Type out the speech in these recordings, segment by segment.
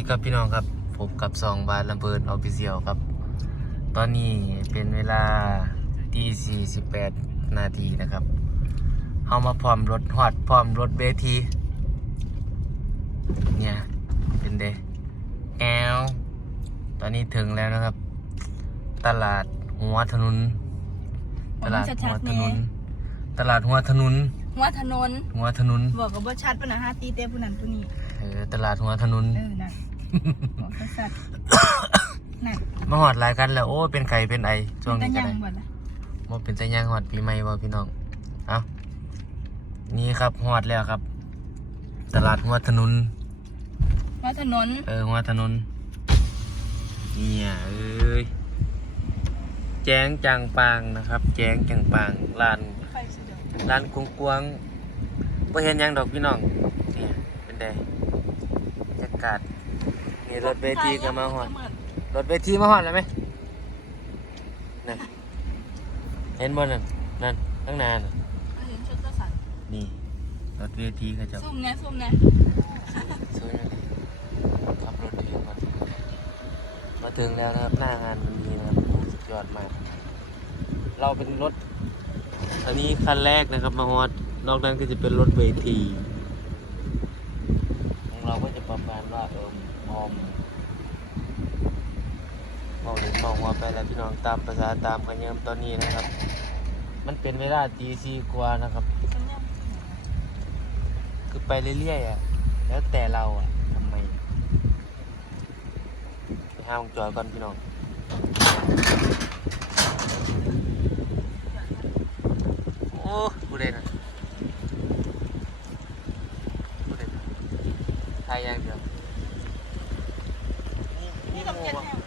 ดีครับพี่น้องครับผมกับสองบาทลำเบินออฟฟิเชียลครับ ตอนนี้เป็นเวลาตีสี่สิบแปดนาทีนะครับเอามาพร้อมรถหอดพร้อมรถเวทีเนี่ยเป็นเดแอลตอนนี้ถึงแล้วนะครับ ตลาดหัวถนน ตลาดหัวถนน ตลาดหัวถนนหัวถนนหัวถนนบอกกับว่าชัดปะนะฮะตีเต้ผู้นั้นผู้นี้เออตลาดหัวถนนเออนั่น บอกกษัตริย์นั่นมาหอดหลายกันแล้วโอ้เป็นไข่เป็นไอช่วงนี้กัก็ยัได้หมดละมาเป็นตะย่างหอดปีใหม่บ่พี่น้องเอานี่ครับหอดแล้วครับ ตลาดหัวถนนหัวถนนเออหัวถนนเนี่ยเอ้ยแจ้งจังปางนะครับ แจ้งจังปางร้านใครสิเดียวร้านกวงกวางๆบ่เห็นหยังดอกพี่น้องเนี่ยเป็นไดบรรยากาศ นี่รถเวทีก็มาหอดรถเวทีมาหอดแล้วไหมนั่นเห็นบ่นั่นนั่นข้างหน้าน่ะเห็นชุดเจ้าสันนี่รถเวทีเขาจะซุ่มเนี่ยซุ่มเนี่ยสวยเลยขับรถถึงมามาถึงแล้วนะครับหน้างานมันมีนะครับโอ้สุดยอดมาก เราเป็นรถอันนี้คันแรกนะครับมาฮอดนอกนั้นก็จะเป็นรถเวทีของเราก็จะประมาณว่าเออ มอมมองเด็กมองว่าไปแล้วพี่น้องตามภาษาตามกันยิมตอนนี้นะครับ มันเป็นเวลาตีสี่กว่านะครับ คือไปเรื่อยๆอะแล้วแต่เราอะทำไมไปห้าวงจอยก่อนพี่น้องโอ้กูเด่นกูเด่นทยย่างเดียว มี นี่ ห กับ มู เจ็ด บ่ แนว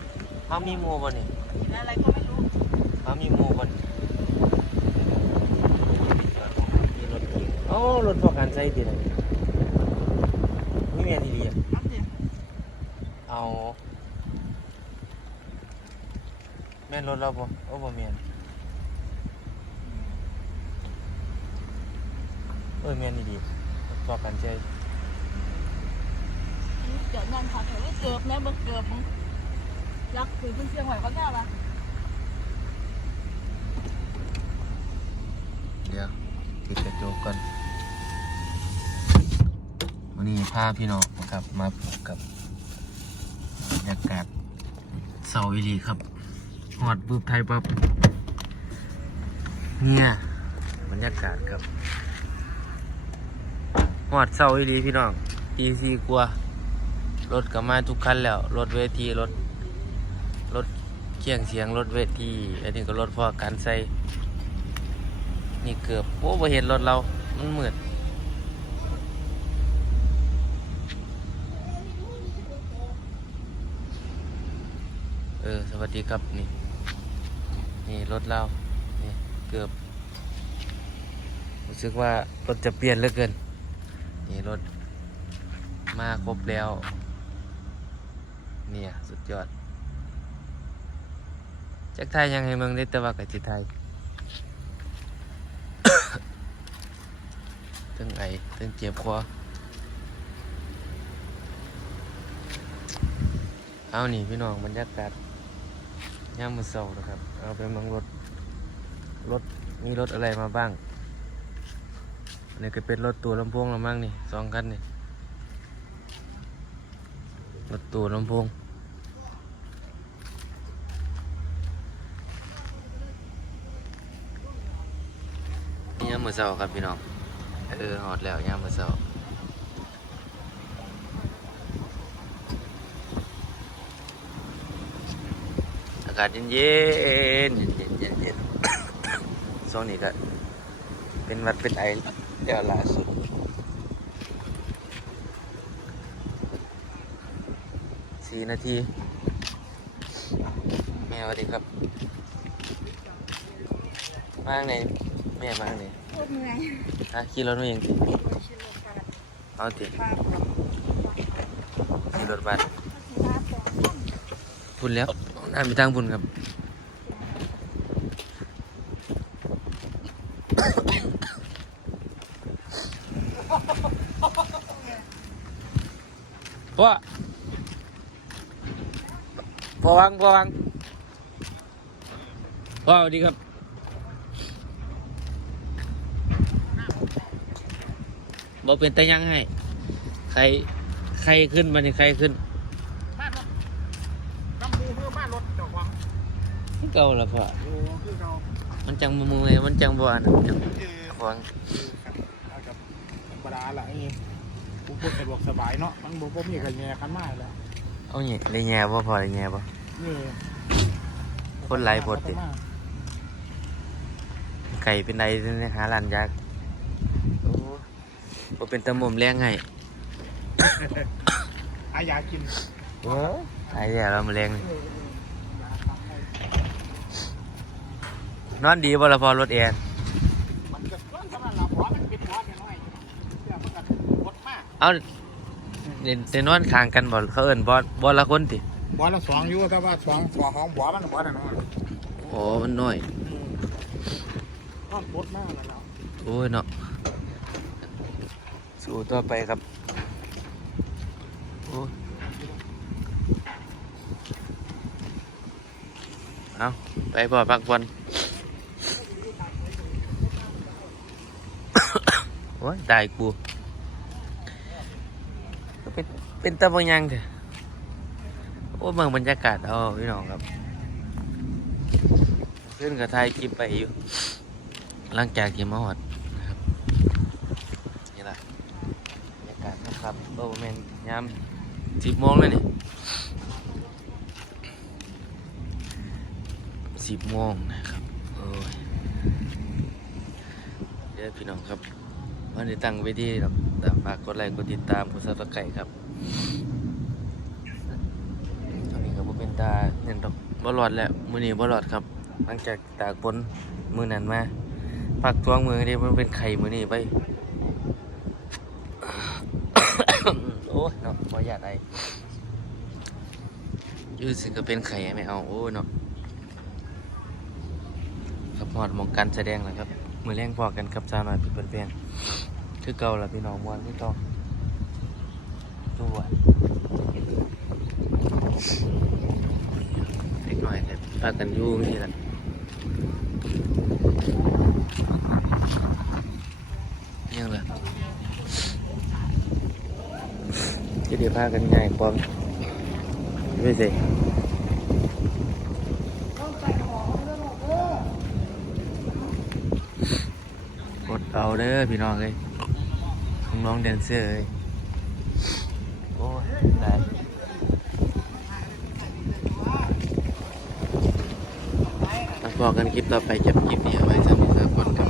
เขา มีหมูบ่นี่อะไรก็ไม่รู้เขามีหมูบ่นี่มีรถเก๋งโอ้รถพวกกันใส่ดีเลยนี่แม่นดีอะน้ำเดือดเอาแม่นรถเราบ่โอ้บ่แม่นเออแม่นดีๆรถพวกกันใส่เดี๋ยวนั่นค่ะเถอะเกือบนะเบิกเกือบมึง รักคือเพิ่งเชียงใหม่เขาแน่ละเดี๋ยวติดกระจกก่อนวันนี้พาพี่น้องนะครับมาพบกับบรรยากาศเสาอีหลีครับหอดปุ๊บไทยปั๊บเนี่ยบรรยากาศครับหอดเสาอีหลีพี่น้องตีสี่กว่ารถก็มาทุกคันแล้ว รถเวทีรถ เคียงเสียงรถเวทีอันนี้ก็รถพอการใส่นี่เกือบโอ้บ่เห็นรถเรา มันมืดเออ สวัสดีครับนี่ นี่รถเรานี่เกือบ รู้สึกว่ารถจะเปลี่ยนเหลือเกิน นี่รถมาครบแล้ว เนี่ย สุดยอด จักไทยยังให้เมืองได้แต่ว่ากับจิไทยทั้งไอทั้งเจ็บคอเอานี่พี่น้องบรรยากาศย่ามมือเสานะครับ เอาไปมองรถ รถ มีรถอะไรมาบ้างอันนี้ก็เป็นรถตัวลำโพงแล้วมั้งนี่สองคันนี่ รถตัวลำโพง ยามมือเสาครับพี่น้อง เออหอดแล้วยามมือเสาอากาศเย็นเย็นเย็นเย็นเย็นช่วงนี้ก็เป็นวัดเป็นไอเดี๋ยวล่าสุดสี่นาที แม่สวัสดีครับ มาไหนแม่มาไหนโคตรเหนื่อยฮะขี่รถมาเองสิเอาติขี่รถบัสพุ่นแล้วน้ามีทางพุ่นครับว่าพอวังพอวังพ่อสวัสดีครับ บอกเป็นตะยังให้ ใครใครขึ้นมานี่ใครขึ้นบ้านรถน้ำมูเพื่อบ้านรถเจ้าของเก่าแล้วพ่อโอ้คือเรามันจังมือมันจังบอนจังเออขวางครับเอากับธรรมดาละไอ้ผู้พูดสะดวกสบายเนาะมันบ่บ่มีใครแย่กันมากแล้วเอาเนี่ยเลยแง่บ่พอเลยแง่บ่นี่คนหลายบทดิไก่เป็นไรเนี่ยหาร้านยากโอ้ บ่เป็นตะมุมแรงไงอายากินโอ้ตายแล้วเรามาแรงเออเออยาทำให้นอนดีบ่ละพอรถแอร์มันก็ต้นสำหรับเราหัวมันเป็นหัวเป็นน้อยเพื่อมันก็บดมากเอาเด่นเด่นนอนข้างกันบ่เขาเอิ้นบ่บ่ละคนติหัวละสองอยู่แต่ว่าสองสองของหัวมันหัวน่ะเนาะโอ้มันน้อยอืมนอนบดมากแล้วเนาะโอ้ยเนาะ สู้ต่อไปครับโอ้เอาไปพ่อพักผ่อนโอ้ยได้กูเป็นเป็นตะบงยังเถอะโอ้เมืองบรรยากาศเอพี่น้องครับขึ้นกับไทยคลิปไปอยู่หลังจากกินมาหอดนะครับนี่แหละบรรยากาศนะ ครับโอ้แมนยามสิบโมงแล้วนี่สิบโมงนะครับโอ้ยเดี๋ยวพี่น้องครับวันนี้ตั้งไว้ที่ครับแต่ฝากกดไลค์กดติดตามกดซับสไครต์ครับตอนนี้ก็บ่เป็นตาเห็นดอกบ่รอดแล้วมือนี้บ่รอดครับหลังจากตากฝนมือนั้นมาผักทวงมือนี่มันเป็นไข่มือนี่ไป โอ้ยเนาะบ่อยากไอยืดสิก็เป็นไข่ไม่เอา โอ้เนาะครับหอดมองการแสดงแล้วครับ มือแรงพอกันกับจาหน่อยพี่เปิ้นเพียงคือเก่าละพี่น้องมวนคือเก่าตัวเล็กหน่อยแต่พากันยู่นี่แหละ ยังเลย จะเดี๋ยวพากันง่ายความไม่ใช่กดเอาเด้อพี่น้องเลยของน้องแดนเซอร์เลยโอ้ยได้มาพอกันคลิปต่อไปจับคลิปนี้เอาไว้สำหรับคน